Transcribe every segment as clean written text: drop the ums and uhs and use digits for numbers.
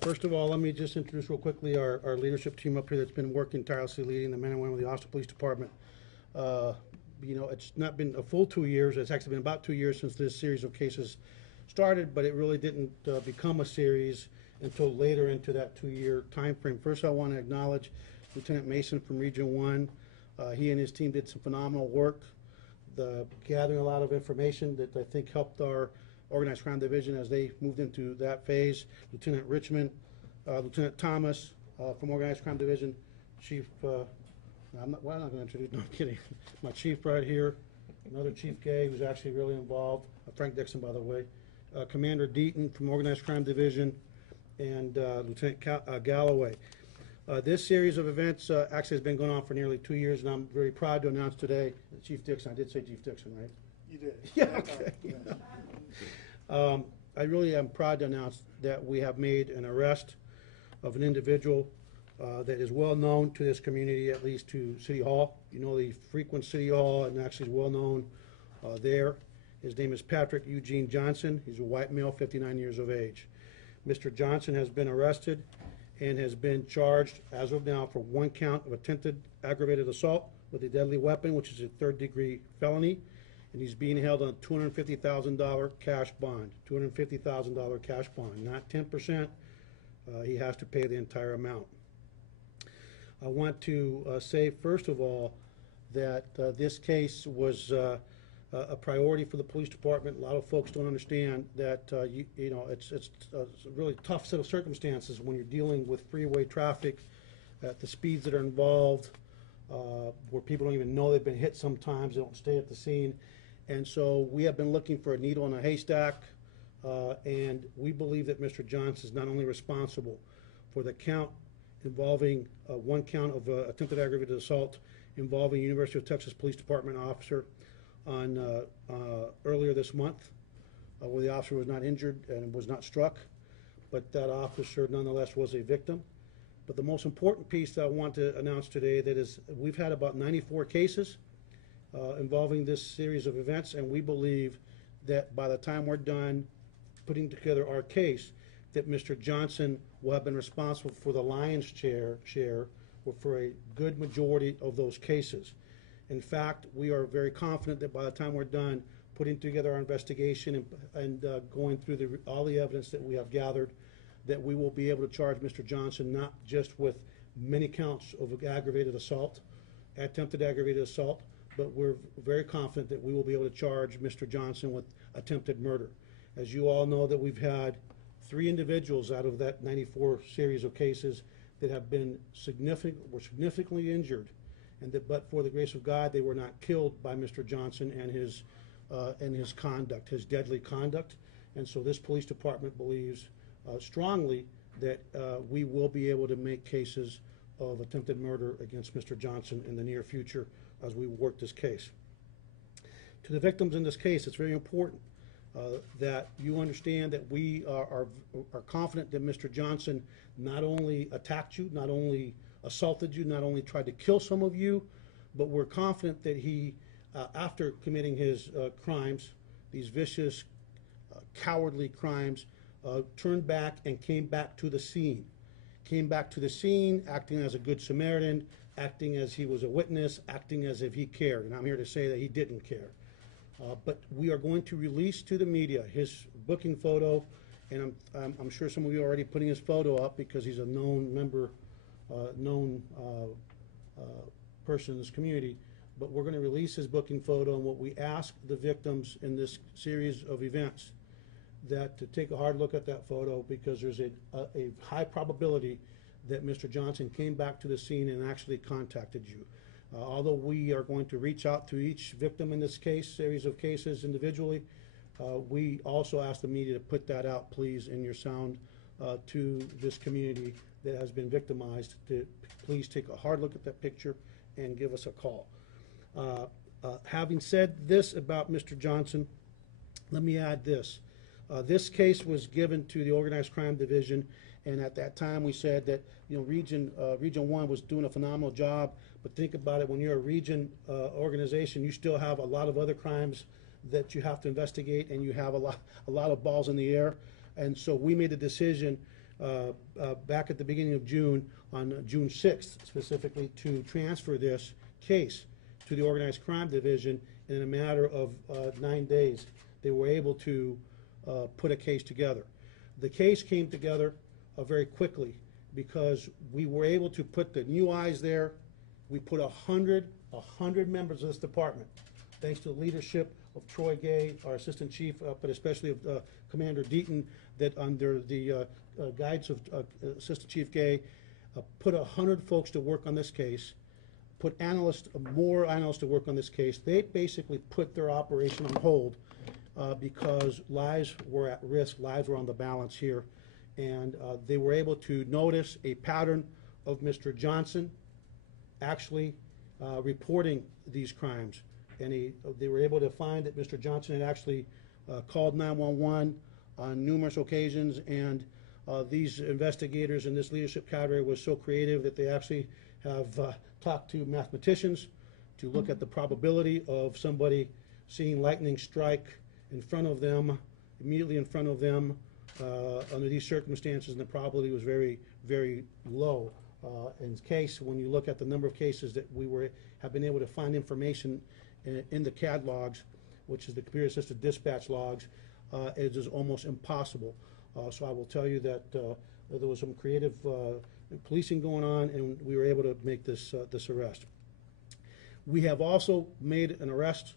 First of all, let me just introduce real quickly our leadership team up here that's been working tirelessly leading the men and women of the Austin Police Department. You know, it's not been a full 2 years. It's actually been about 2 years since this series of cases started, but it really didn't become a series until later into that 2-year time frame. First, I want to acknowledge Lieutenant Mason from Region 1. He and his team did some phenomenal work, gathering a lot of information that I think helped our Organized Crime Division as they moved into that phase. Lieutenant Richmond, Lieutenant Thomas from Organized Crime Division, Chief, I'm not going to introduce, no, I'm kidding. My chief right here, another Chief Gay who's actually really involved, Frank Dixon, by the way, Commander Deaton from Organized Crime Division, and Lieutenant Galloway. This series of events actually has been going on for nearly 2 years, and I'm very proud to announce today, Chief Dixon, I did say Chief Dixon, right? You did. Yeah, okay. I really am proud to announce that we have made an arrest of an individual that is well known to this community, at least to City Hall. You know, he frequents City Hall and actually is well known there. His name is Patrick Eugene Johnson. He's a white male, 59 years of age. Mr. Johnson has been arrested and has been charged as of now for 1 count of attempted aggravated assault with a deadly weapon, which is a 3rd-degree felony, and he's being held on a $250,000 cash bond. $250,000 cash bond, not 10%. He has to pay the entire amount. I want to say, first of all, that this case was a priority for the police department. A lot of folks don't understand that you know, it's a really tough set of circumstances when you're dealing with freeway traffic at the speeds that are involved, where people don't even know they've been hit sometimes. They don't stay at the scene. And so we have been looking for a needle in a haystack, and we believe that Mr. Johnson is not only responsible for the count involving 1 count of attempted aggravated assault involving University of Texas Police Department officer on earlier this month, where the officer was not injured and was not struck, but that officer nonetheless was a victim. But the most important piece that I want to announce today, that is, we've had about 94 cases involving this series of events, and we believe that by the time we're done putting together our case, that Mr. Johnson will have been responsible for the lion's share or for a good majority of those cases. In fact, we are very confident that by the time we're done putting together our investigation and going through all the evidence that we have gathered, that we will be able to charge Mr. Johnson not just with many counts of aggravated assault, attempted aggravated assault, but we're very confident that we will be able to charge Mr. Johnson with attempted murder. As you all know, that we've had 3 individuals out of that 94 series of cases that have been significantly injured, and that but for the grace of God, they were not killed by Mr. Johnson and his conduct, his deadly conduct. And so this police department believes strongly that we will be able to make cases of attempted murder against Mr. Johnson in the near future as we work this case. To the victims in this case, it's very important that you understand that we are confident that Mr. Johnson not only attacked you, not only assaulted you, not only tried to kill some of you, but we're confident that he, after committing his crimes, these vicious, cowardly crimes, turned back and came back to the scene. Came back to the scene, acting as a good Samaritan, acting as he was a witness, acting as if he cared. And I'm here to say that he didn't care. But we are going to release to the media his booking photo, and I'm sure some of you are already putting his photo up because he's a known member, person in this community. But we're going to release his booking photo, and what we ask the victims in this series of events, that to take a hard look at that photo, because there's a high probability that Mr. Johnson came back to the scene and actually contacted you. Although we are going to reach out to each victim in this series of cases individually, we also ask the media to put that out, please, in your sound to this community that has been victimized, to please take a hard look at that picture and give us a call. Having said this about Mr. Johnson, let me add this. This case was given to the Organized Crime Division, and at that time we said that, you know, Region 1 was doing a phenomenal job, but think about it, when you're a region organization, you still have a lot of other crimes that you have to investigate, and you have a lot of balls in the air. And so we made a decision back at the beginning of June, on June 6th specifically, to transfer this case to the Organized Crime Division. In a matter of 9 days, they were able to put a case together. The case came together very quickly because we were able to put the new eyes there. We put 100 members of this department, thanks to the leadership of Troy Gay, our assistant chief, but especially of Commander Deaton, that under the guidance of Assistant Chief Gay, put 100 folks to work on this case, put more analysts to work on this case. They basically put their operation on hold because lives were at risk, lives were on the balance here, and they were able to notice a pattern of Mr. Johnson actually reporting these crimes. And they were able to find that Mr. Johnson had actually called 911 on numerous occasions, and these investigators and this leadership cadre was so creative that they actually have talked to mathematicians to look at the probability of somebody seeing lightning strike in front of them, immediately in front of them, under these circumstances, and the probability was very, very low. In this case, when you look at the number of cases that have been able to find information in the CAD logs, which is the computer assisted dispatch logs, it is almost impossible. So I will tell you that there was some creative policing going on, and we were able to make this arrest. We have also made an arrest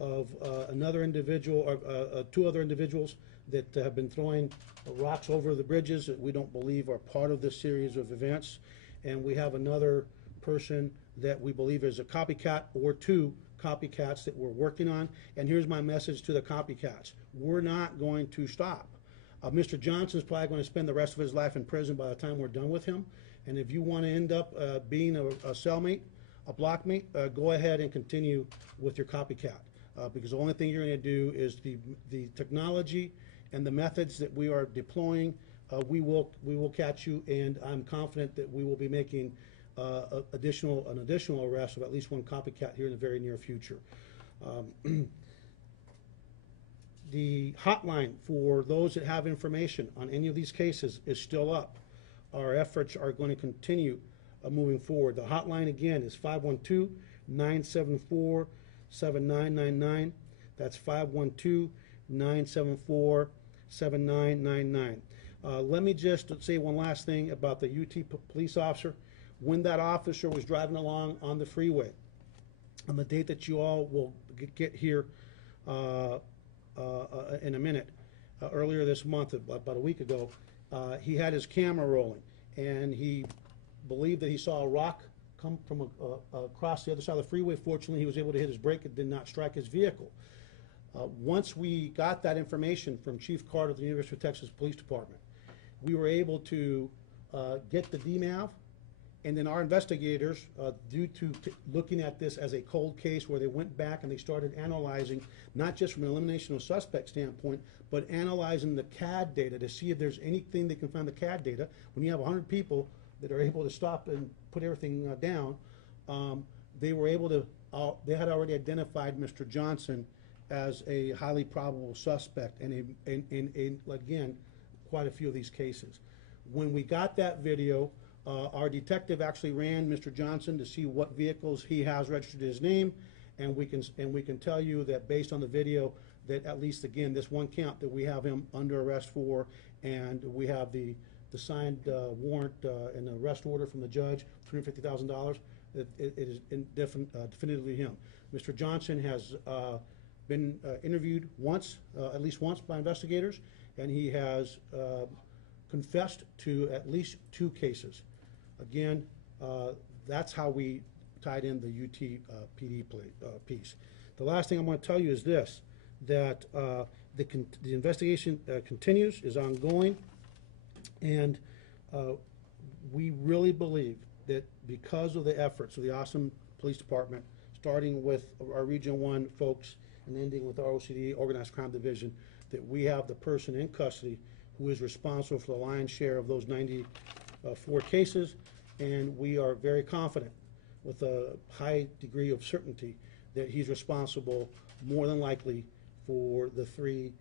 of another individual, or 2 other individuals that have been throwing rocks over the bridges that we don't believe are part of this series of events. And we have another person that we believe is a copycat, or 2 copycats that we're working on. And here's my message to the copycats. We're not going to stop. Mr. Johnson's probably going to spend the rest of his life in prison by the time we're done with him. And if you want to end up being a cellmate, a blockmate, go ahead and continue with your copycat. Because the only thing you're going to do is the technology and the methods that we are deploying, we will catch you, and I'm confident that we will be making an additional arrest of at least 1 copycat here in the very near future. The hotline for those that have information on any of these cases is still up. Our efforts are going to continue moving forward. The hotline again is 512-974-7999. That's 512-974-7999. Let me just say one last thing about the UT police officer. When that officer was driving along on the freeway, on the date that you all will get here in a minute, earlier this month, about a week ago, he had his camera rolling, and he believed that he saw a rock come from across the other side of the freeway. Fortunately, he was able to hit his brake. It did not strike his vehicle. Once we got that information from Chief Carter of the University of Texas Police Department, we were able to get the DMAV, and then our investigators, due to looking at this as a cold case where they went back and they started analyzing, not just from an elimination of suspect standpoint, but analyzing the CAD data to see if there's anything they can find the CAD data. When you have 100 people that are able to stop and put everything down, they were able to, they had already identified Mr. Johnson as a highly probable suspect, and again, quite a few of these cases. When we got that video, our detective actually ran Mr. Johnson to see what vehicles he has registered his name, and we can tell you that based on the video that at least, again, this 1 count that we have him under arrest for, and we have the signed warrant and the arrest order from the judge, $350,000. It is definitively him. Mr. Johnson has been interviewed once, at least once, by investigators, and he has confessed to at least 2 cases. Again, that's how we tied in the UT PD piece. The last thing I want to tell you is this, that the investigation continues, is ongoing, and we really believe that because of the efforts of the awesome police department, starting with our Region 1 folks and ending with our OCD, Organized Crime Division, that we have the person in custody who is responsible for the lion's share of those 94 cases, and we are very confident with a high degree of certainty that he's responsible more than likely for the 3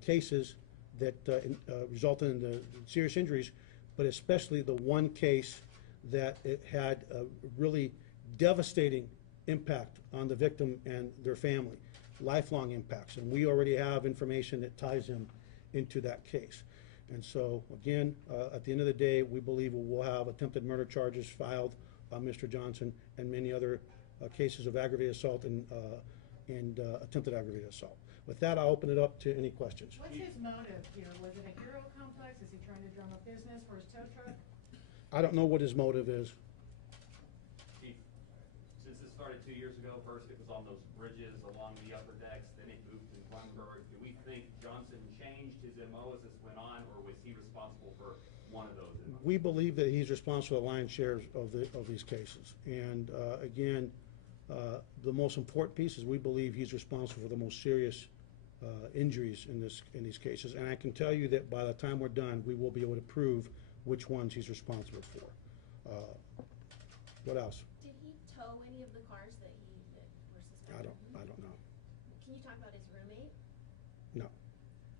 cases that resulted in the serious injuries but especially the one case that it had a really devastating impact on the victim and their family, lifelong impacts. And we already have information that ties him into that case. And so, again, at the end of the day, we believe we will have attempted murder charges filed on Mr. Johnson and many other cases of aggravated assault and attempted aggravated assault. With that, I'll open it up to any questions. What's his motive here? Was it a hero complex? Is he trying to drum up business for his tow truck? I don't know what his motive is. Chief, since this started 2 years ago, first it was on those bridges along the upper decks, then it moved to Glenberg. Do we think Johnson changed his MO as this went on, or was he responsible for one of those MOs? We believe that he's responsible for the lion's share of these cases. And again, the most important piece is we believe he's responsible for the most serious injuries in these cases. And I can tell you that by the time we're done, we will be able to prove which ones he's responsible for. What else? Did he tow any of the cars that were suspected? I don't know. Can you talk about his roommate? No.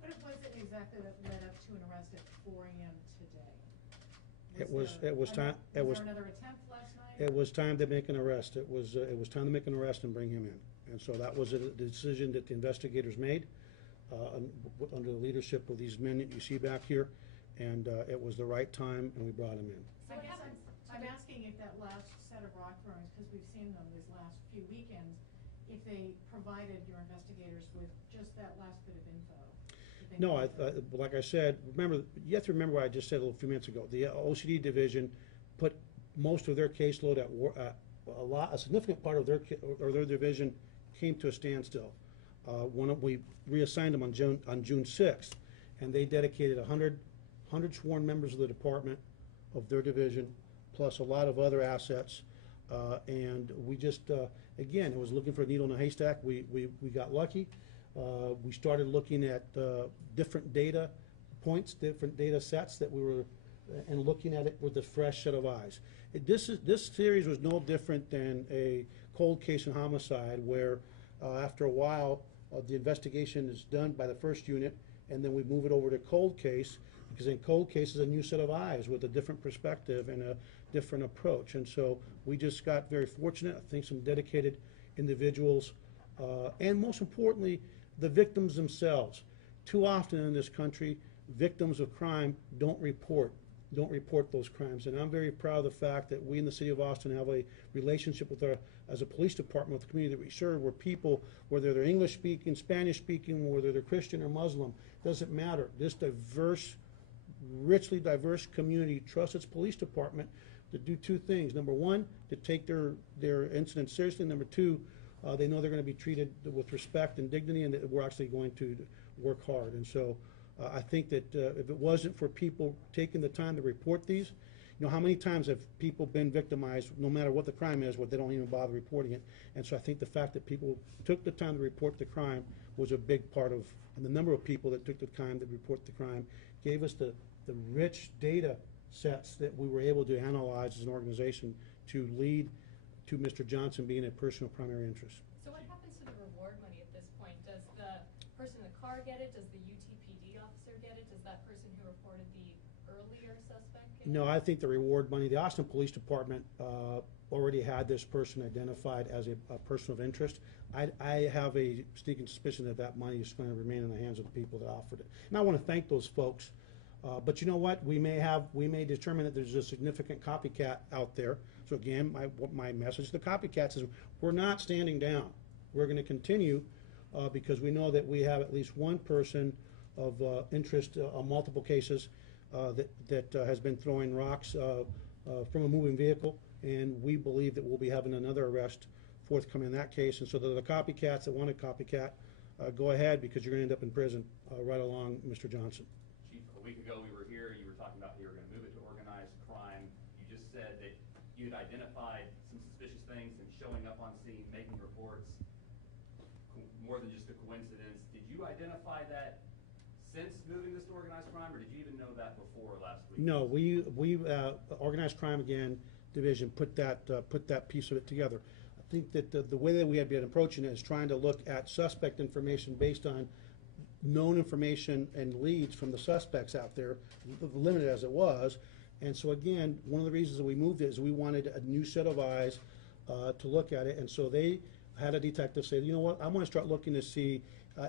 What was it exactly that led up to an arrest at 4 a.m. today? Was there another attempt last night? It was time to make an arrest. It was time to make an arrest and bring him in. And so that was a decision that the investigators made under the leadership of these men that you see back here. And it was the right time, and we brought him in. So I guess I'm asking if that last set of rock throwings, because we've seen them these last few weekends, if they provided your investigators with just that last bit of info. No, like I said, remember, you have to remember what I just said a few minutes ago. The OCD division put most of their caseload at war. A significant part of their division came to a standstill. We reassigned them on June 6th, and they dedicated 100 sworn members of the department of their division, plus a lot of other assets. And we just, again, it was looking for a needle in a haystack. We got lucky. We started looking at different data points, different data sets that we were, and looking at it with a fresh set of eyes. This series was no different than a cold case in homicide where after a while the investigation is done by the first unit, and then we move it over to cold case, because in cold case is a new set of eyes with a different perspective and a different approach. And so we just got very fortunate. I think some dedicated individuals, and most importantly, the victims themselves. Too often in this country, victims of crime don't report those crimes. And I'm very proud of the fact that we in the city of Austin have a relationship with as a police department with the community that we serve, where people, whether they're English speaking, Spanish speaking, whether they're Christian or Muslim, doesn't matter. This richly diverse community trusts its police department to do two things. Number one, to take their incidents seriously. Number two, they know they're going to be treated with respect and dignity, and that we're actually going to work hard. And so I think that if it wasn't for people taking the time to report these, you know, how many times have people been victimized, no matter what the crime is, where they don't even bother reporting it? And so I think the fact that people took the time to report the crime was a big part of, and the number of people that took the time to report the crime gave us the rich data sets that we were able to analyze as an organization to lead to Mr. Johnson being a person of primary interest. So what happens to the reward money at this point? Does the person in the car get it? Does the UTPD officer get it? Does that person who reported the earlier suspect get it? No, I think the reward money, the Austin Police Department already had this person identified as a person of interest. I have a sneaking suspicion that that money is going to remain in the hands of the people that offered it. And I want to thank those folks. But you know what? We may determine that there's a significant copycat out there. So again, my message to the copycats is we're not standing down. We're going to continue because we know that we have at least one person of interest on multiple cases that has been throwing rocks from a moving vehicle, and we believe that we'll be having another arrest forthcoming in that case. And so the copycats that want to copycat, go ahead, because you're going to end up in prison right along Mr. Johnson. Chief, a week ago we were here, you were talking about how you were going to move it to organized crime. You just said that you had identified some suspicious things and showing up on scene, making reports, more than just a coincidence. Did you identify that since moving this to organized crime, or did you even know that before last week? No, we organized crime again division put that piece of it together. I think that the way that we had been approaching it is trying to look at suspect information based on known information and leads from the suspects out there, limited as it was. And so again, one of the reasons that we moved it is we wanted a new set of eyes to look at it. And so they had a detective say, you know what, I want to start looking to see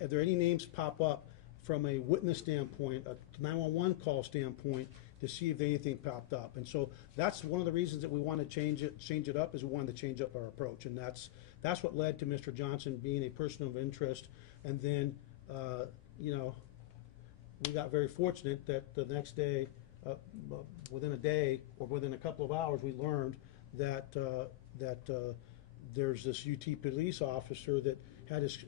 if there are any names pop up from a witness standpoint, a 911 call standpoint, to see if anything popped up. And so that's one of the reasons that we want to change it up, is we wanted to change up our approach. And that's what led to Mr. Johnson being a person of interest. And then, you know, we got very fortunate that the next day, within a day or within a couple of hours, we learned that there's this UT police officer that had his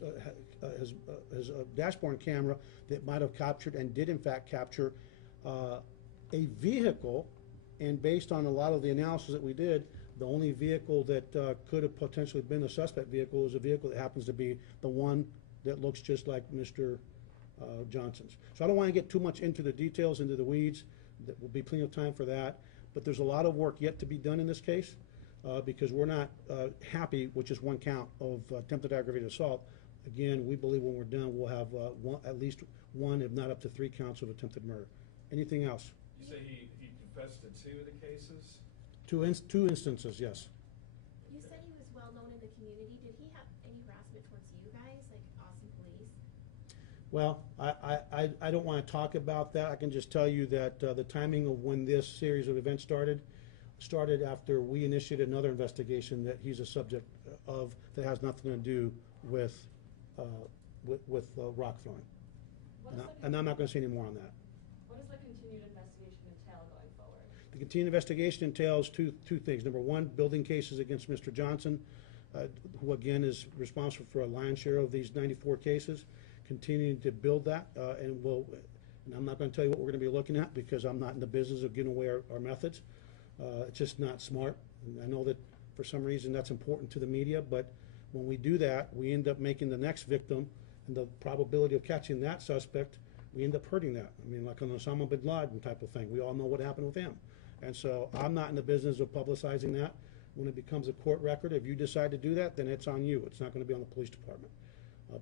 dashboard camera that might have captured and did in fact capture a vehicle. And based on a lot of the analysis that we did, the only vehicle that could have potentially been a suspect vehicle is a vehicle that happens to be the one that looks just like Mr. Johnson's. So I don't want to get too much into the details, into the weeds. There will be plenty of time for that. But there's a lot of work yet to be done in this case because we're not happy with just one count of attempted aggravated assault. Again, we believe when we're done, we'll have at least one, if not up to 3 counts of attempted murder. Anything else? You say he confessed to 2 of the cases? Two instances, yes. You said he was well known in the community. Did he have any harassment towards you guys, like Austin Police? Well, I don't want to talk about that. I can just tell you that the timing of when this series of events started after we initiated another investigation that he's a subject of that has nothing to do with rock throwing. And I'm not going to say any more on that. What does the continued investigation entail going forward? The continued investigation entails two things. Number one, building cases against Mr. Johnson, who again is responsible for a lion's share of these 94 cases. Continuing to build that, and I'm not going to tell you what we're going to be looking at because I'm not in the business of giving away our methods. It's just not smart. And I know that for some reason that's important to the media, but when we do that, we end up making the next victim, and the probability of catching that suspect, we end up hurting that. I mean, like an Osama bin Laden type of thing. We all know what happened with him. And so I'm not in the business of publicizing that. When it becomes a court record, if you decide to do that, then it's on you. It's not going to be on the police department.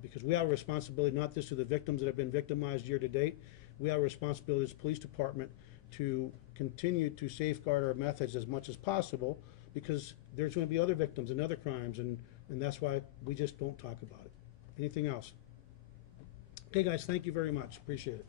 Because we have a responsibility not just to the victims that have been victimized year to date, we have a responsibility as a police department to continue to safeguard our methods as much as possible, because there's going to be other victims and other crimes, and that's why we just don't talk about it. Anything else? Okay, guys, thank you very much. Appreciate it.